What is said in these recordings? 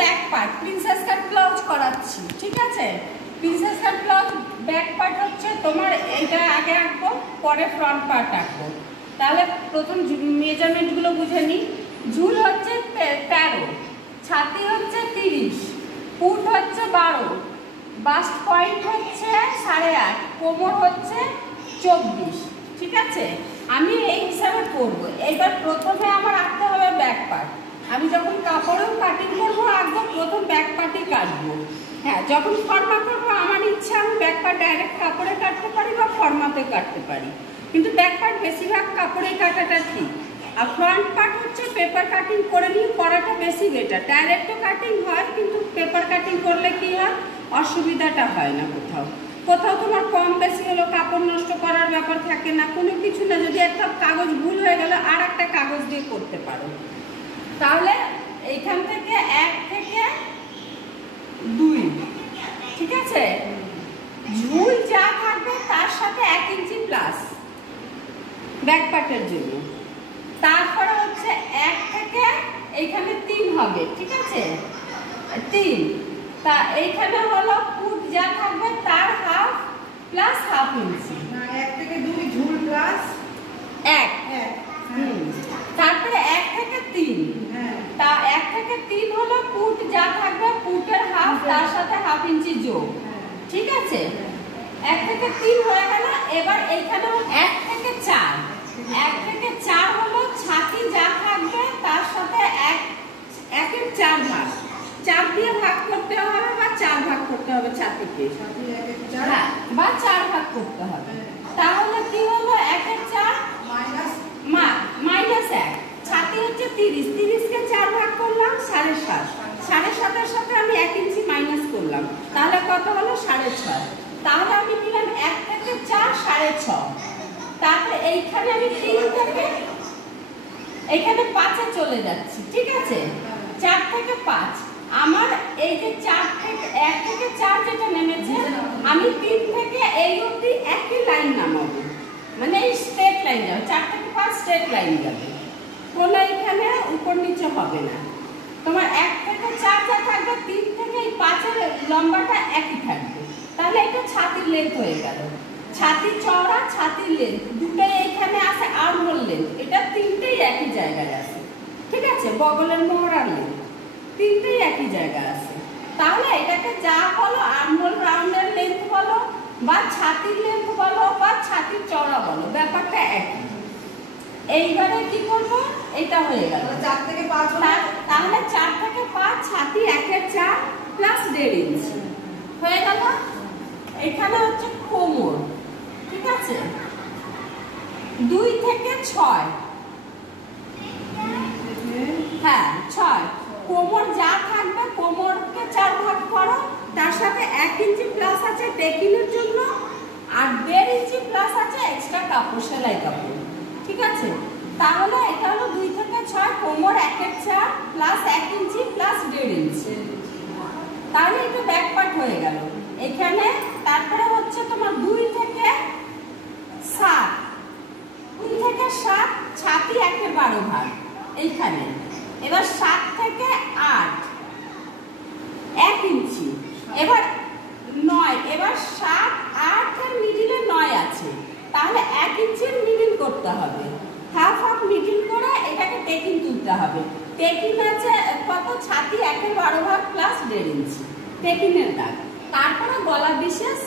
Back part princess কাট blouse করাচ্ছি, ঠিক আছে। প্রিন্সেস কাট ব্লাউজ ব্যাক পার্ট হচ্ছে তোমার এটা আগে আঁকবো, পরে ফ্রন্ট পার্ট আঁকবো। তাহলে প্রথম মেজারমেন্টগুলো বুঝে নিই। ঝুল হচ্ছে 13, ছাতি হচ্ছে 30, পুট হচ্ছে 12, বাস্ট পয়েন্ট হচ্ছে 8.5, কোমর হচ্ছে 24, ঠিক আছে। আমি এই হিসাবে করবো। এবার প্রথমে আমার আঁকতে হবে ব্যাক পার্ট। আমি যখন কাপড়েও কাটিং করবো আঁকবো, প্রথম ব্যাক পার্টই কাটবো। হ্যাঁ, যখন ফর্মা করবো আমার ইচ্ছা আমি ব্যাক পার্ট ডাইরেক্ট কাপড়ে কাটতে পারি বা ফর্মাতে কাটতে পারি, কিন্তু ব্যাক পার্ট বেশিরভাগ কাপড়ে কাটাটা ঠিক। আর ফ্রন্ট পার্ট হচ্ছে পেপার কাটিং করে নিয়ে করাটা বেশি বেটার। ডাইরেক্টও কাটিং হয়, কিন্তু পেপার কাটিং করলে কি হয়, অসুবিধাটা হয় না। কোথাও কোথাও তোমার কম বেশি হলো কাপড় নষ্ট করার ব্যাপার থাকে না, কোনো কিছু না। যদি একটা কাগজ ভুল হয়ে গেল আর একটা কাগজ দিয়ে করতে পারো। তাহলে এইখান থেকে 1 থেকে 2, ঠিক আছে। ঝুল যা থাকবে তার সাথে 1 ইঞ্চি প্লাস ব্যাক পার্টের জন্য। তারপরে হচ্ছে 1 থেকে এইখানে 3 হবে, ঠিক আছে, 3। তা এইখানে হলো ফুট যা থাকবে তার হাফ প্লাস হাফ ইঞ্চি। 1 থেকে 2 ঝুল প্লাস 1। তারপরে 1 থেকে 3, তা 1 থেকে 3 হলো ফুট যা থাকবে ফুটের হাফ তার সাথে হাফ ইঞ্চি যোগ, ঠিক আছে। 1 থেকে 3 হয়ে গেল। এবার এইখানে 1 থেকে 4, 1 থেকে 4 হলো ছাতি যা থাকবে তার সাথে 1-এর 4 ভাগ, 4 দিয়ে ভাগ করতে হবে বা 4 ভাগ করতে হবে ছাতিকে, হ্যাঁ, বা 4 ভাগ করতে হবে। তাহলে কি হলো 1-এর 4 মাইনাস 1। ছাতি হচ্ছে 30, 30কে 4 ভাগ করলাম 7.5, 7.5-এর সাথে আমি 1 ইঞ্চি মাইনাস করলাম, তাহলে কত হলো 6.5। তাহলে আমি নিলাম 1 থেকে 4 6.5। তারপরে এইখানে আমি 3 থেকে এইখানে 5-এ চলে যাচ্ছি, ঠিক আছে। 4 থেকে 5 আমার এই যে 4 থেকে 1 থেকে 4 যেটা নেমেছে, আমি 3 থেকে এই অবধি একই লাইন নামাবো, মানে এই স্ট্রেট লাইন যাবে। 4 থেকে 5 স্ট্রেট লাইন যাবে, কোনো এখানে উপর নিচে হবে না। তোমার 1 থেকে 4 যা থাকবে 3 থেকে এই 5-এর লম্বাটা একই থাকবে। তাহলে এটা ছাতির লেন্থ হয়ে গেল। ছাতি চওড়া, ছাতির লেন্থ দুটোই এখানে আছে। আর্মহোল লেন্থ এটা 3টেই একই জায়গায় আছে, ঠিক আছে। বগলের মোহরার লেন্থ 3টেই একই জায়গায় আছে। তাহলে এটাকে যা বলো, আর্মহোল রাউন্ডের লেন্থ বলো বা ছাতির লেন্থ বলো বা ছাতির চওড়া বলো, ব্যাপারটা একই। এইবারে কি করব, এটা হয়ে গেল 4 থেকে 5। তাহলে 4 থেকে 5 ছাতি 1-এর 4 প্লাস 1.5 ইঞ্চি হয়ে গেল। এখানে হচ্ছে কোমর, ঠিক আছে, 2 থেকে 6, হ্যাঁ 6। কোমর যা থাকবে কোমরকে 4 ভাগ করো, তার সাথে 1 ইঞ্চি প্লাস আছে টেকিনের জন্য, আর 1.5 ইঞ্চি প্লাস আছে এক্সট্রা কাপড়, সেলাই কাপড়, ঠিক আছে। তাহলে এটা হলো 2 থেকে 6, কোমর 1-এর 4 প্লাস 1 ইঞ্চি প্লাস 1.5 ইঞ্চি। তাহলে এটা ব্যাক পার্ট হয়ে গেল এখানে। তারপরে হচ্ছে তোমার 2 থেকে 7, 2 থেকে 7 ছাতি 1-এর 12 ভাগ এইখানে। এবার 7 থেকে 8 1 ইঞ্চি। এবার 9, এবার 7 8-এর মিডিলে 9 আছে, তাহলে 1 ইঞ্চির মিডিল করতে হবে। হাফ হাফ মিডিল করে এটাকে টেকিং তুলতে হবে। টেকিং আছে কত, ছাতি 1-এর 12 ভাগ প্লাস 1.5 ইঞ্চি টেকিংয়ের দাগ। তারপরে গলা বিশেষ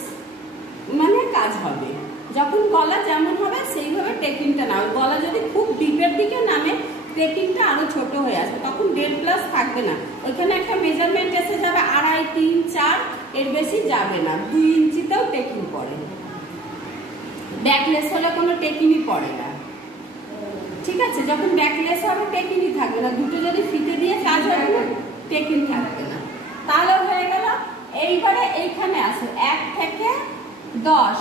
মানে কাজ হবে। যখন গলা যেমন হবে সেইভাবে টেকিংটা নাও। গলা যদি খুব ডিপের দিকে নামে টেকিংটা আরো ছোট হয়ে আসবে, তখন 1.5 প্লাস থাকবে না। ওইখানে একটা মেজারমেন্ট এসে যাবে 2.5 3 4, এর বেশি যাবে না। 2 ইঞ্চিতেও টেকিং পড়ে, ব্যাকলেস হলে কোনো টেকিংই পড়ে না, ঠিক আছে। যখন ব্যাকলেস হবে টেকিংই থাকবে না। দুটো যদি ফিতে দিয়ে কাজ হবে না, টেকিং থাকবে না। তাহলে হয়ে গেল। এইবারে এইখানে আসো 1 থেকে 10,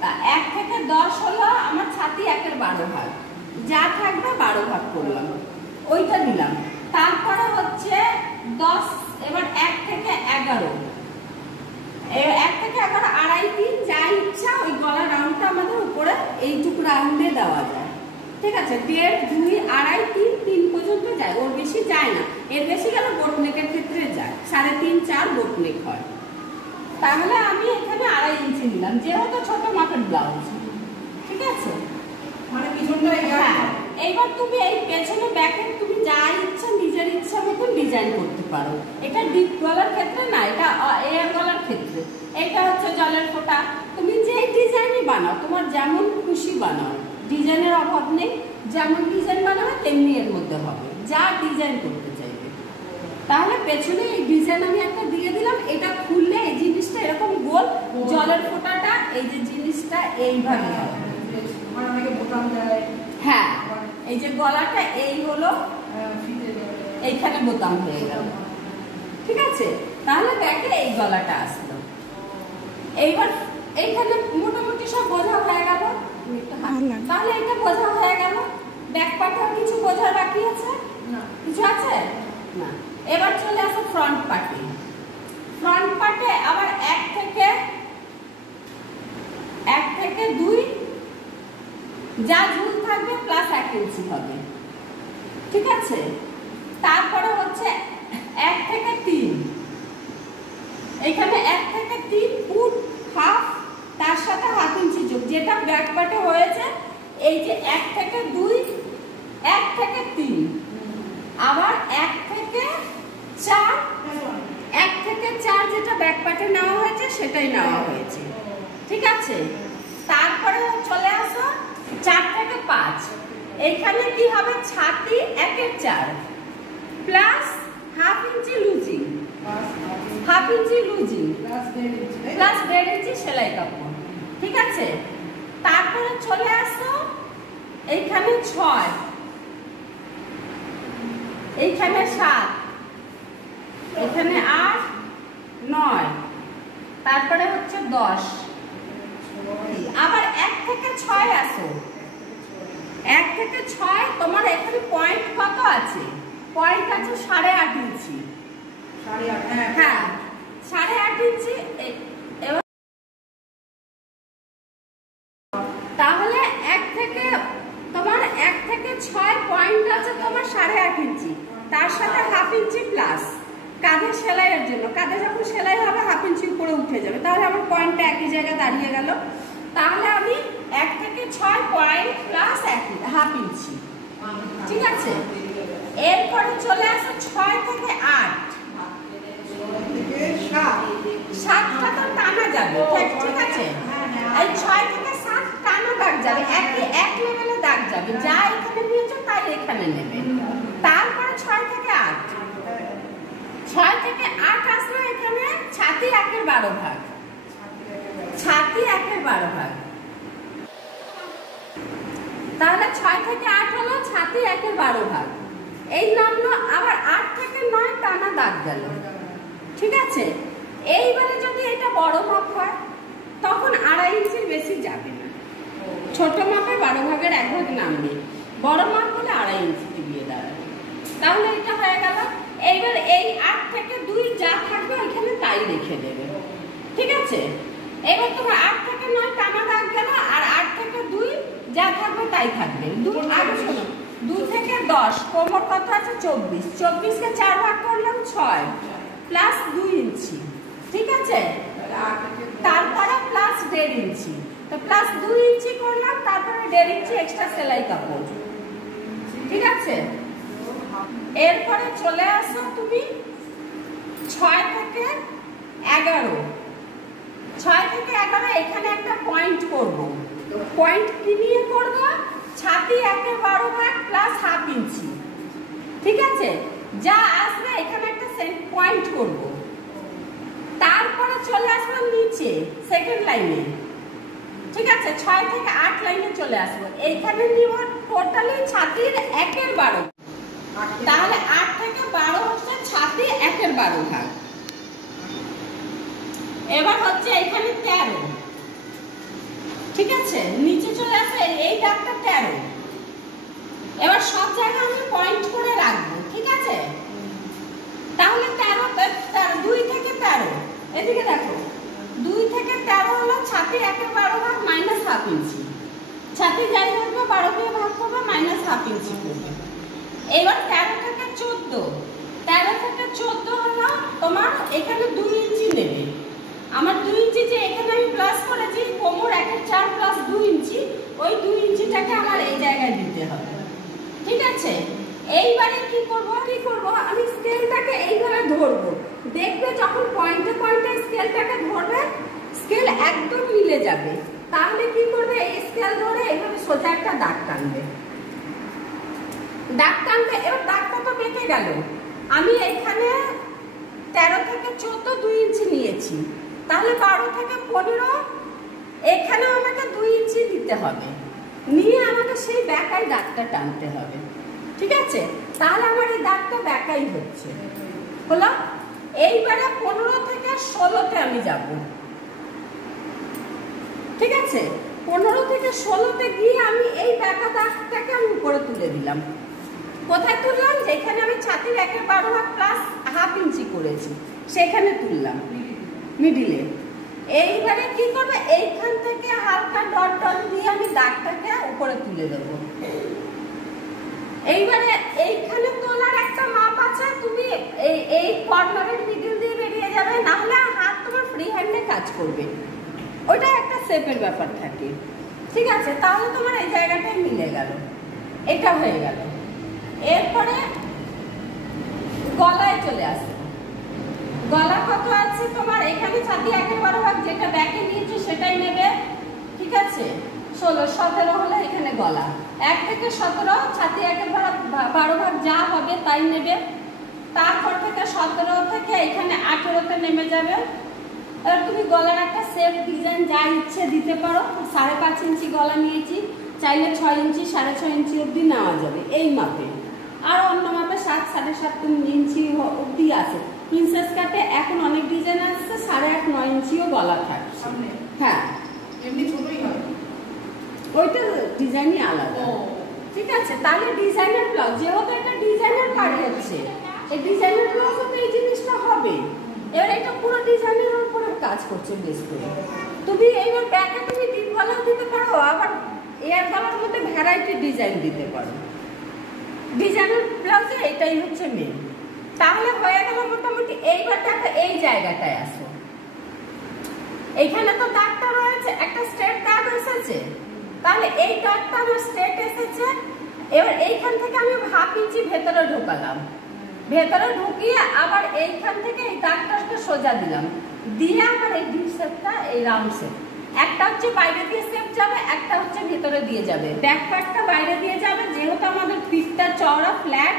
তা 1 থেকে 10 হলো আমার ছাতি 1-এর 12 ভাগ, যা থাকবে 12 ভাগ করলাম, ওইটা দিলাম। তারপরে হচ্ছে 10, এবার 1 থেকে 11, 1 থেকে 11 2.5 3 যা ইচ্ছা ওই গলা রাউন্ডটা আমাদের উপরে এইটুকু রাউন্ডে দেওয়া যায়, ঠিক আছে। 1.5 2 2.5 3 3 পর্যন্ত যায়, ওর বেশি যায় না। এর বেশি গেলে বোট নেকের ক্ষেত্রে 4 বোট নেক হয়। তাহলে আমি এখানে 2.5 ইঞ্চি নিলাম, যেহেতু ছোট মাপের ব্লাউজ। ঠিক আছে, মানে পিছনটা হ্যাঁ। এইবার তুমি এই পেছনে ব্যাকে তুমি যা ইচ্ছা নিজের ইচ্ছা মতন ডিজাইন করতে পারো। এটা ডিপ গলার ক্ষেত্রে না, এটা এয়ার গলার ক্ষেত্রে। এটা হচ্ছে জলের ফোঁটা, তুমি যে ডিজাইনই বানাও, তোমার যেমন খুশি বানাও, ডিজাইনের অভাব নেই। যেমন ডিজাইন বানাবে তেমনি এর মধ্যে হবে, যা ডিজাইন করতে চাইবে। তাহলে পেছনে এই ডিজাইন আমি একটা দিয়ে দিলাম। এটা খুললে এই জিনিসটা এরকম গোল, জলের ফোঁটাটা এই যে জিনিসটা এইভাবে হবে। মানে অনেকে বোতাম দেয়। হ্যাঁ, এই যে গলাটা এই হলো, এইখানে বোতাম হয়ে গেল। ঠিক আছে, তাহলে ব্যাকে এই গলাটা আসলো। এইবার এইখানে মোটামুটি সব বোঝা হয়ে গেল। তাহলে এটা বোঝা হয়ে গেল। ব্যাক পার্টে কিছু বোঝা বাকি আছে? না। কিছু আছে না। এবার চলে আসো ফ্রন্ট পার্টে। ফ্রন্ট পার্টে আবার 1 থেকে 2 যা ঝুল থাকবে প্লাস 1 ইঞ্চি হবে। ঠিক আছে, তারপরে হচ্ছে 1 থেকে 3, এখানে 1 থেকে 3 ফুট হাফ, তার সাথে 1/2 ইঞ্চি যোগ, যেটা ব্যাক পার্টে হয়েছে। এই যে 1 থেকে 2, 1 থেকে 3, আবার 1 থেকে 4, 1 থেকে 4 যেটা ব্যাক পার্টে নেওয়া হয়েছে সেটাই নেওয়া হয়েছে। ঠিক আছে, তারপরে চলে আসো 4 থেকে 5, এইখানে কি হবে? ছাতি 1/4 প্লাস 1/2 ইঞ্চি লুজিং, 1/2 ইঞ্চি লুজিং প্লাস 1.5 ইঞ্চি সেলাই কাপড়। ঠিক আছে, তারপরে চলে আসো এইখানে 6, এইখানে 7, এখানে 8, 9, তারপরে হচ্ছে 10। আবার 1 থেকে 6 আসো। 1 থেকে 6 তোমার এখানে পয়েন্ট কত আছে? পয়েন্ট আছে 8.5 ইঞ্চি। 8.5, হ্যাঁ, 8.5 ইঞ্চি। তাহলে 1 থেকে 6 পয়েন্ট আছে তোমার 8.5 ইঞ্চি, তার সাথে 1/2 ইঞ্চি প্লাস কাঁধের সেলাইয়ের জন্য। কাঁধে যখন সেলাই হবে 1/2 ইঞ্চি উপরে উঠে যাবে, তাহলে আমার পয়েন্টটা একই জায়গায় দাঁড়িয়ে গেল। তাহলে আমি 1 থেকে 6 পয়েন্ট প্লাস 1/2 ইঞ্চি। ঠিক আছে, এরপরে চলে আসো 6 থেকে 8, 7টা তো টানা যাবে। ঠিক আছে, এই 6 থেকে 7 টানা দাগ যাবে, এক লেভেলে দাগ যাবে, যা এখানে নিয়েছো তাই এখানে নেবে। তারপরে 6 থেকে 8, 6 থেকে 8 আসলে এখানে ছাতি 1/12 ভাগ, ছাতি 1/12 ভাগ। তাহলে 6 থেকে 8 হলো ছাতি 1/12 ভাগ। এই নামলো। আবার 8 থেকে 9 টানা দাগ গেল। ঠিক আছে, এইবারে যদি এটা বড় মাপ হয় তখন 2.5 ইঞ্চির বেশি যাবে না। ছোট মাপে 12 ভাগের 1 ভাগ নামবে, বড় মাপ হলে 2.5 ইঞ্চি দিয়ে দাঁড়াবে। তাহলে এটা হয়ে গেল। এইবার এই 8 থেকে 2 যা থাকবে এখানে তাই রেখে দেবে। ঠিক আছে, এবার তোমার 8 থেকে 9 টানা দাগ গেল, আর 8 থেকে 2 যা থাকবে তাই থাকবে। 2 থেকে 10 কোমর কত আছে? 24, 24 কে 4 ভাগ করলাম 6 প্লাস 2 ইঞ্চি। ঠিক আছে, তারপরে প্লাস 1.5 ইঞ্চি, তো প্লাস 2 ইঞ্চি করলাম, তারপরে 1.5 ইঞ্চি এক্সট্রা সেলাই কাপড়। ঠিক আছে, এরপরে চলে আসো তুমি 6 থেকে 11, 6 থেকে 11 এখানে একটা পয়েন্ট করব। পয়েন্ট কি নিয়ে করব? ছাতি 1/12 ভাগ প্লাস 1/2 ইঞ্চি। ঠিক আছে, যা আসবে এখানে একটা পয়েন্ট করব। তারপরে চলে আসবো নিচে সেকেন্ড লাইনে। ঠিক আছে, 6 থেকে 8 লাইনে চলে আসবো। এইখানে নিব টোটালি ছাতির 1/12, তাহলে 8 থেকে 12 হচ্ছে ছাতি 1/12 ভাগ। এবার হচ্ছে এখানে 13। ঠিক আছে, নিচে চলে আসে এই দাগটা 13। এবার সব জায়গায় আমি পয়েন্ট করে রাখবো। ঠিক আছে, তাহলে 13, 2 থেকে 13, এদিকে দেখো, 2 থেকে 13 হলো ছাতি 1/12 ভাগ মাইনাস 1/2 ইঞ্চি। ছাতি যাই থাকবে 12 দিয়ে ভাগ করবে, মাইনাস 1/2 ইঞ্চি করবে। এবার 13 থেকে 14, 13 থেকে 14 হলো তোমার এখানে 2 ইঞ্চি নেবে। আমার 2 ইঞ্চি যে এখানে আমি প্লাস করেছি, কোমর 1/4 প্লাস 2 ইঞ্চি, ওই 2 ইঞ্চিটাকে আমার এই জায়গায় দিতে হবে। ঠিক আছে, এইবারে কি করব আমি স্কেলটাকে এইভাবে ধরবো। দেখবে যখন পয়েন্টে পয়েন্টে স্কেলটাকে ধরবে, স্কেল একদম মিলে যাবে। তাহলে কি করবে, এই স্কেল ধরে এইভাবে সোজা একটা দাগ টানবে। এবার দাগটা তো বেঁকে গেল। আমি এখানে 13 থেকে 14 2 ইঞ্চি নিয়েছি, তাহলে 12 থেকে 15 এখানে আমাকে 2 ইঞ্চি দিতে হবে, নিয়ে আমাকে সেই ব্যাকাই দাগটা টানতে হবে। ঠিক আছে, তাহলে আমার এই দাগটা ব্যাকাই হচ্ছে হলো। এইবারে 15 থেকে 16তে আমি যাব। ঠিক আছে, 15 থেকে 16তে গিয়ে আমি এই ব্যাকা দাগটাকে আমি উপরে তুলে দিলাম। কোথায় তুললাম, যেখানে আমি ছাতির 1/12 ভাগ প্লাস 1/2 ইঞ্চি করেছি সেখানে তুললাম, মিডিলে। এইবারে কি করবে, এইখান থেকে হালকা ডট ডট দিয়ে আমি দাগটাকে উপরে তুলে দেব। এইবারে এইখানে তোলার একটা মাপ আছে, তুমি এই কর্নারের মিডিল দিয়ে বেরিয়ে যাবে, না হলে হাত তোমার ফ্রি হ্যান্ডে কাজ করবে, ওইটা একটা শেপের ব্যাপার থাকে। ঠিক আছে, তাহলে তোমার এই জায়গাটাই মিলে গেল, এটা হয়ে গেল। এরপরে গলায় চলে আসে। গলা কত আছে তোমার, এখানে ছাতি 1/12 ভাগ যেটা ব্যাকে নিয়েছো সেটাই নেবে। ঠিক আছে, 16 17 হলে এখানে গলা 1 থেকে 17 ছাতি 1/12 ভাগ যা হবে তাই নেবে। তারপর থেকে 17 থেকে এখানে 18তে নেমে যাবে। এবার তুমি গলার একটা শেপ ডিজাইন যা ইচ্ছে দিতে পারো। 5.5 ইঞ্চি গলা নিয়েছি, চাইলে 6 ইঞ্চি 6.5 ইঞ্চি অবধি নেওয়া যাবে এই মাপে। আর অন্য মাপে 7 7.5 ইঞ্চি অবধি আছে। প্রিন্সেস কাটে এখন অনেক ডিজাইন আসছে, 8.5 9 ইঞ্চিও গলা থাকে। হ্যাঁ, এমনি ছোটই হয়, ওইটা ডিজাইনই আলাদা। ঠিক আছে, তাহলে ডিজাইনার ব্লাউজ, যেহেতু এটা ডিজাইনার কাট হচ্ছে, এই ডিজাইনার ব্লাউজও তো এই জিনিসটা হবে। এবার এটা পুরো ডিজাইনের উপরে কাজ করছে বেশ করে। তুমি এইবার ব্যাকে তুমি ডিপ গলাও দিতে পারো, আবার এয়ার গলার মধ্যে ভ্যারাইটি ডিজাইন দিতে পারো। ডিজাইনার ব্লাউজে এটাই হচ্ছে মেন। তাহলে হয়ে গেল মোটামুটি। এইবার দেখো এই জায়গাটায় আসো, এইখানে তো দাগটা রয়েছে, একটা স্ট্রেট দাগ এসেছে, তাহলে এই দাগটা আমার স্ট্রেট এসেছে। এবার এইখান থেকে আমি 1/2 ইঞ্চি ভেতরে ঢোকালাম, ভেতরে ঢুকিয়ে আবার এইখান থেকে এই দাগটাকে সোজা দিলাম, দিয়ে আবার এই ডিপ শেপটা, এই রাউন্ড শেপ, একটা হচ্ছে বাইরে দিয়ে শেপ যাবে, একটা হচ্ছে ভেতরে দিয়ে যাবে। ব্যাক পার্টটা বাইরে দিয়ে যাবে, যেহেতু আমাদের পিঠটা চওড়া ফ্ল্যাট,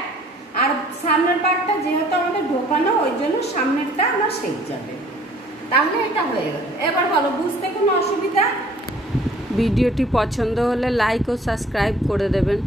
আর সামনের পার্টটা যেহেতু আমাদের ঢোকানো, ওই জন্য সামনেরটা আমার শেপ যাবে। তাহলে এটা হয়ে গেল। এবার বলো, বুঝতে কোনো অসুবিধা? ভিডিওটি পছন্দ হলে লাইক ও সাবস্ক্রাইব করে দেবেন।